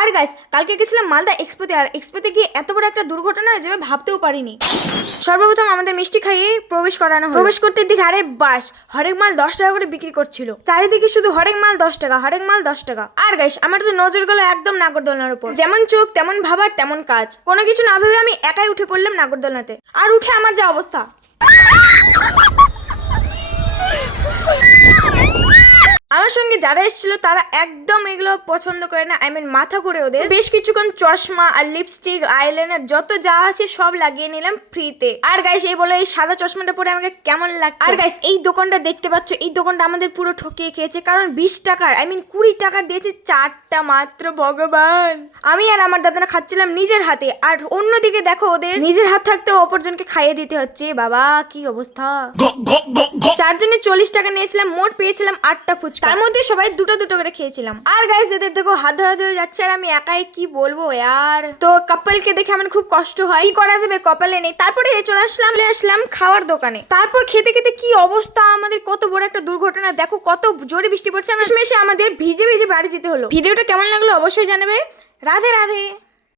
আর guys কালকে গেছিলাম মালদা এক্সপোতে, আর এক্সপোতে গিয়ে এত বড় একটা দুর্ঘটনা যাবে ভাবতেও পারিনি। সর্বপ্রথম আমাদের মিষ্টি খাইয়ে প্রবেশ করানো হলো। প্রবেশ করতে দিকে আরে বাস হরেক মাল 10 টাকা করে বিক্রি করছিল, চারিদিকে শুধু হরেক মাল 10 টাকা, হরেক মাল 10 টাকা। আর গাইস আমার তো নজর গেল একদম নাগরদোলনার উপর, যেমন চোখ তেমন ভাবার তেমন কাজ, কোনো কিছু না ভেবে আমি একাই উঠে পড়লাম নাগরদোলনাতে। আর উঠে আমার যা অবস্থা, আমার সঙ্গে যারা এসেছিল তারা একদম এগুলো পছন্দ করে না, মাথা করে ওদের। বেশ কিছুক্ষণ চশমা আর লিপস্টিক আইলাইনার যত যা আছে সব লাগিয়ে নিলাম ফ্রিতে। আর গাইস এই বলে এই সাদা চশমাটা পরে আমাকে কেমন লাগছে। আর গাইস এই দোকানটা দেখতে পাচ্ছ, এই দোকানটা আমাদের পুরো ঠকিয়ে খেয়েছে, কারণ 20 টাকার 20 টাকার দিয়েছে 4টা মাত্র। ভগবান, আমি আর আমার দাদারা খাচ্ছিলাম নিজের হাতে, আর অন্যদিকে দেখো ওদের নিজের হাত থাকতেও অপরজনকে খাইয়ে দিতে হচ্ছে। বাবা কি অবস্থা। 4 জনে 40 টাকা নিয়েছিলাম, মোট পেয়েছিলাম 8টা ফুচকা, তার মধ্যে সবাই দুটো দুটো করে খেয়েছিলাম। আর গাইস এদের দেখো হাত ধরাধরি হয়ে যাচ্ছে, আর আমি একাই কি বলবো यार। তো কাপলকে দেখে আমার খুব কষ্ট হয়, কি করা যাবে, কপালে নেই। তারপরে চলে আসলাম খাওয়ার দোকানে। তারপর খেতে খেতে কি অবস্থা আমাদের, কত বড় একটা দুর্ঘটনা। দেখো কত জোরে বৃষ্টি পড়ছে, শেষমেশে আমাদের ভিজে ভিজে বাড়ি যেতে হলো। ভিডিওটা কেমন লাগলো অবশ্যই জানাবে। রাধে রাধে।